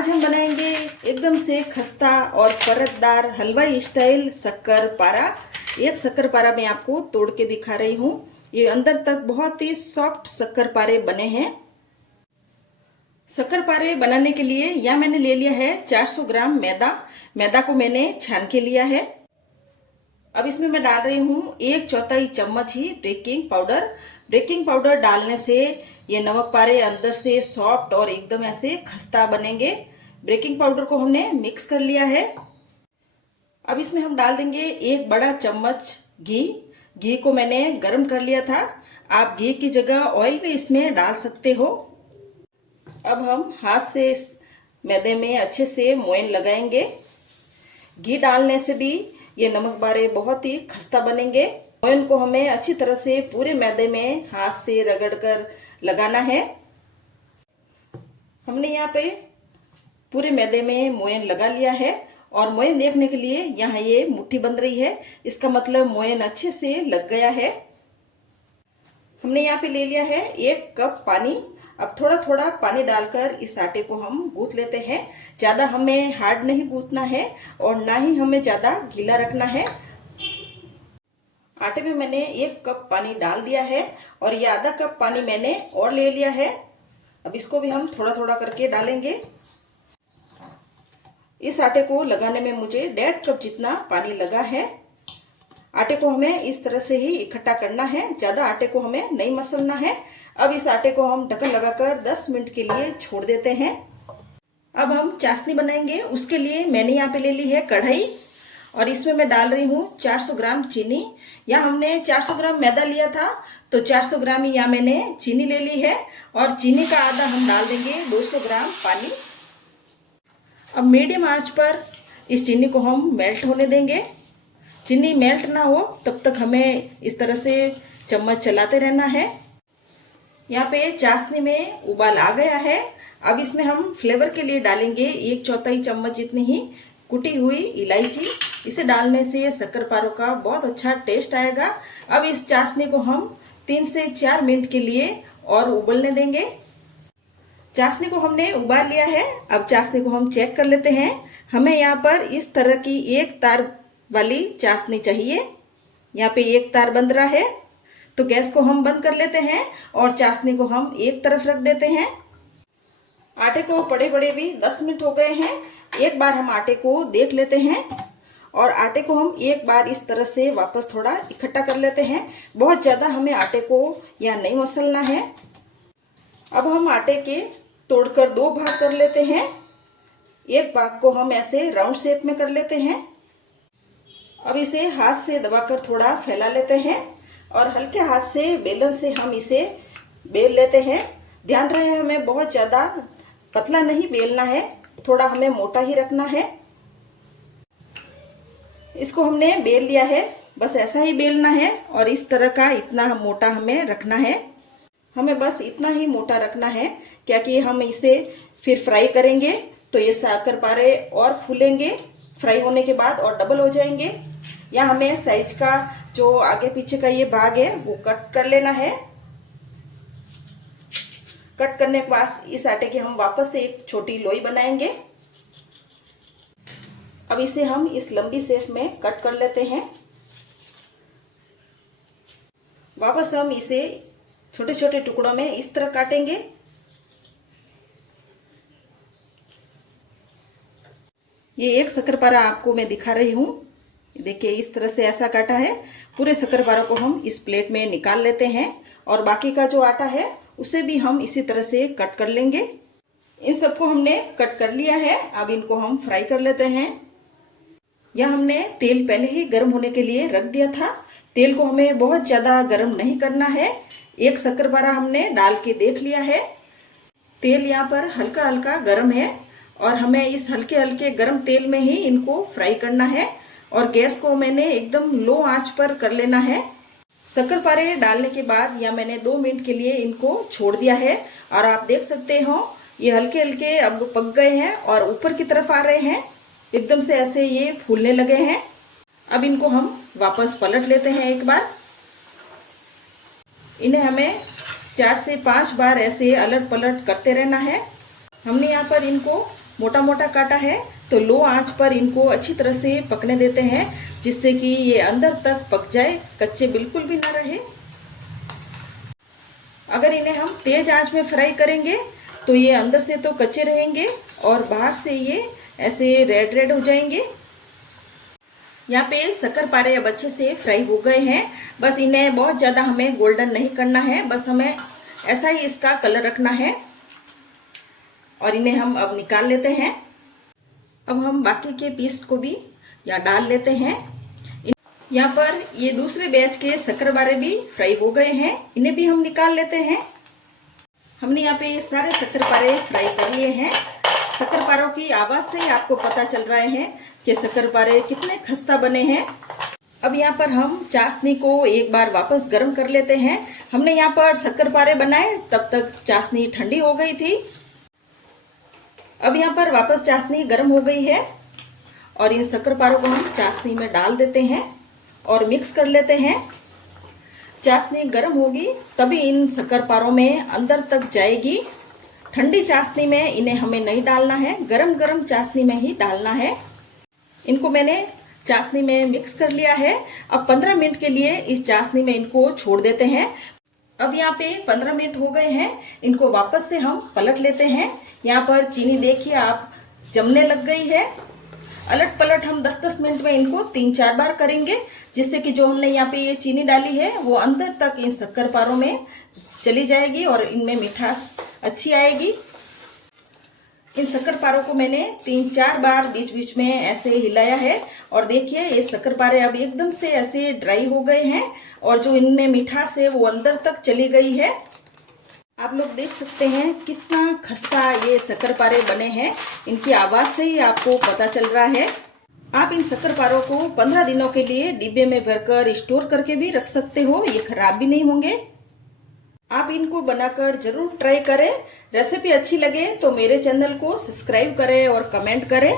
आज हम बनाएंगे एकदम से खस्ता और परतदार हलवाई स्टाइल शक्करपारा। एक शक्करपारा मैं आपको तोड़ के दिखा रही हूँ। ये अंदर तक बहुत ही सॉफ्ट शक्करपारे बने हैं। शक्करपारे बनाने के लिए यहाँ मैंने ले लिया है 400 ग्राम मैदा। मैदा को मैंने छान के लिया है। अब इसमें मैं डाल रही हूँ 1/4 चम्मच ही बेकिंग पाउडर। बेकिंग पाउडर डालने से ये नमक पारे अंदर से सॉफ्ट और एकदम ऐसे खस्ता बनेंगे। बेकिंग पाउडर को हमने मिक्स कर लिया है। अब इसमें हम डाल देंगे 1 बड़ा चम्मच घी। घी को मैंने गरम कर लिया था। आप घी की जगह ऑयल भी इसमें डाल सकते हो। अब हम हाथ से इस मैदे में अच्छे से मोयन लगाएंगे। घी डालने से भी ये नमक पारे बहुत ही खस्ता बनेंगे। मोयन को हमें अच्छी तरह से पूरे मैदे में हाथ से रगड़कर लगाना है। हमने यहाँ पे पूरे मैदे में मोयन लगा लिया है और मोयन देखने के लिए यहाँ ये मुट्ठी बन रही है। इसका मतलब मोयन अच्छे से लग गया है। हमने यहाँ पे ले लिया है 1 कप पानी। अब थोड़ा थोड़ा पानी डालकर इस आटे को हम गूंथ लेते हैं। ज़्यादा हमें हार्ड नहीं गूंथना है और ना ही हमें ज़्यादा गीला रखना है। आटे में मैंने 1 कप पानी डाल दिया है और ये आधा कप पानी मैंने और ले लिया है। अब इसको भी हम थोड़ा थोड़ा करके डालेंगे। इस आटे को लगाने में मुझे 1.5 कप जितना पानी लगा है। आटे को हमें इस तरह से ही इकट्ठा करना है, ज़्यादा आटे को हमें नहीं मसलना है। अब इस आटे को हम ढक्कन लगाकर 10 मिनट के लिए छोड़ देते हैं। अब हम चाशनी बनाएंगे। उसके लिए मैंने यहाँ पे ले ली है कढ़ाई और इसमें मैं डाल रही हूँ 400 ग्राम चीनी। यहाँ हमने 400 ग्राम मैदा लिया था तो 400 ग्राम ही यहाँ मैंने चीनी ले ली है और चीनी का आधा हम डाल देंगे 200 ग्राम पानी। अब मीडियम आंच पर इस चीनी को हम मेल्ट होने देंगे। चीनी मेल्ट ना हो तब तक हमें इस तरह से चम्मच चलाते रहना है। यहाँ पे चाशनी में उबाल आ गया है। अब इसमें हम फ्लेवर के लिए डालेंगे 1/4 चम्मच जितनी ही कुटी हुई इलायची। इसे डालने से शक्करपारों का बहुत अच्छा टेस्ट आएगा। अब इस चाशनी को हम 3 से 4 मिनट के लिए और उबलने देंगे। चाशनी को हमने उबाल लिया है। अब चाशनी को हम चेक कर लेते हैं। हमें यहाँ पर इस तरह की 1 तार वाली चाशनी चाहिए। यहाँ पे 1 तार बन रहा है तो गैस को हम बंद कर लेते हैं और चाशनी को हम एक तरफ रख देते हैं। आटे को पड़े पड़े भी 10 मिनट हो गए हैं। एक बार हम आटे को देख लेते हैं और आटे को हम एक बार इस तरह से वापस थोड़ा इकट्ठा कर लेते हैं। बहुत ज़्यादा हमें आटे को यहाँ नहीं मसलना है। अब हम आटे के तोड़कर 2 भाग कर लेते हैं। एक भाग को हम ऐसे राउंड शेप में कर लेते हैं। अब इसे हाथ से दबाकर थोड़ा फैला लेते हैं और हल्के हाथ से बेलन से हम इसे बेल लेते हैं। ध्यान रहे हमें बहुत ज़्यादा पतला नहीं बेलना है, थोड़ा हमें मोटा ही रखना है। इसको हमने बेल लिया है, बस ऐसा ही बेलना है और इस तरह का इतना मोटा हमें रखना है। हमें बस इतना ही मोटा रखना है क्योंकि हम इसे फिर फ्राई करेंगे तो ये शक्करपारे और फूलेंगे। फ्राई होने के बाद और डबल हो जाएंगे। या हमें साइज का जो आगे पीछे का ये भाग है वो कट कर लेना है। कट करने के बाद इस आटे की हम वापस से एक छोटी लोई बनाएंगे। अब इसे हम इस लंबी शेप में कट कर लेते हैं। वापस हम इसे छोटे छोटे टुकड़ों में इस तरह काटेंगे। ये एक शक्करपारा आपको मैं दिखा रही हूँ। देखिए इस तरह से ऐसा काटा है। पूरे शक्करपारा को हम इस प्लेट में निकाल लेते हैं और बाकी का जो आटा है उसे भी हम इसी तरह से कट कर लेंगे। इन सबको हमने कट कर लिया है। अब इनको हम फ्राई कर लेते हैं। यह हमने तेल पहले ही गर्म होने के लिए रख दिया था। तेल को हमें बहुत ज़्यादा गर्म नहीं करना है। एक शक्करपारा हमने डाल के देख लिया है। तेल यहाँ पर हल्का हल्का गर्म है और हमें इस हल्के हल्के गर्म तेल में ही इनको फ्राई करना है और गैस को मैंने एकदम लो आंच पर कर लेना है। शक्करपारे डालने के बाद या मैंने 2 मिनट के लिए इनको छोड़ दिया है और आप देख सकते हो ये हल्के हल्के अब पक गए हैं और ऊपर की तरफ आ रहे हैं। एकदम से ऐसे ये फूलने लगे हैं। अब इनको हम वापस पलट लेते हैं एक बार। इन्हें हमें 4 से 5 बार ऐसे अलट पलट करते रहना है। हमने यहाँ पर इनको मोटा मोटा काटा है, तो लो आंच पर इनको अच्छी तरह से पकने देते हैं, जिससे कि ये अंदर तक पक जाए, कच्चे बिल्कुल भी ना रहे। अगर इन्हें हम तेज आंच में फ्राई करेंगे तो ये अंदर से तो कच्चे रहेंगे और बाहर से ये ऐसे रेड रेड हो जाएंगे। यहाँ पे शक्करपारे अब अच्छे से फ्राई हो गए हैं। बस इन्हें बहुत ज़्यादा हमें गोल्डन नहीं करना है, बस हमें ऐसा ही इसका कलर रखना है। और इन्हें हम अब निकाल लेते हैं। अब हम बाकी के पीस को भी यहाँ डाल लेते हैं। यहाँ पर ये दूसरे बैच के शक्करपारे भी फ्राई हो गए हैं, इन्हें भी हम निकाल लेते हैं। हमने यहाँ पे ये सारे शक्करपारे फ्राई कर लिए हैं। शक्करपारों की आवाज़ से ही आपको पता चल रहा है कि शक्करपारे कितने खस्ता बने हैं। अब यहाँ पर हम चाशनी को एक बार वापस गर्म कर लेते हैं। हमने यहाँ पर शक्करपारे बनाए तब तक चाशनी ठंडी हो गई थी। अब यहाँ पर वापस चाशनी गर्म हो गई है और इन शक्करपारों को हम चाशनी में डाल देते हैं और मिक्स कर लेते हैं। चाशनी गर्म होगी तभी इन शक्करपारों में अंदर तक जाएगी। ठंडी चाशनी में इन्हें हमें नहीं डालना है, गरम गरम चाशनी में ही डालना है। इनको मैंने चाशनी में मिक्स कर लिया है। अब 15 मिनट के लिए इस चाशनी में इनको छोड़ देते हैं। अब यहाँ पे 15 मिनट हो गए हैं, इनको वापस से हम पलट लेते हैं। यहाँ पर चीनी देखिए आप जमने लग गई है। अलट पलट हम 10-10 मिनट में इनको 3-4 बार करेंगे, जिससे कि जो हमने यहाँ पे ये चीनी डाली है वो अंदर तक इन शक्करपारों में चली जाएगी और इनमें मिठास अच्छी आएगी। इन शक्करपारों को मैंने 3-4 बार बीच बीच में ऐसे हिलाया है और देखिए ये शक्करपारे अब एकदम से ऐसे ड्राई हो गए हैं और जो इनमें मिठास है वो अंदर तक चली गई है। आप लोग देख सकते हैं कितना खस्ता ये शक्करपारे बने हैं। इनकी आवाज़ से ही आपको पता चल रहा है। आप इन शक्करपारों को 15 दिनों के लिए डिब्बे में भरकर स्टोर करके भी रख सकते हो, ये खराब भी नहीं होंगे। आप इनको बनाकर जरूर ट्राई करें। रेसिपी अच्छी लगे तो मेरे चैनल को सब्सक्राइब करें और कमेंट करें।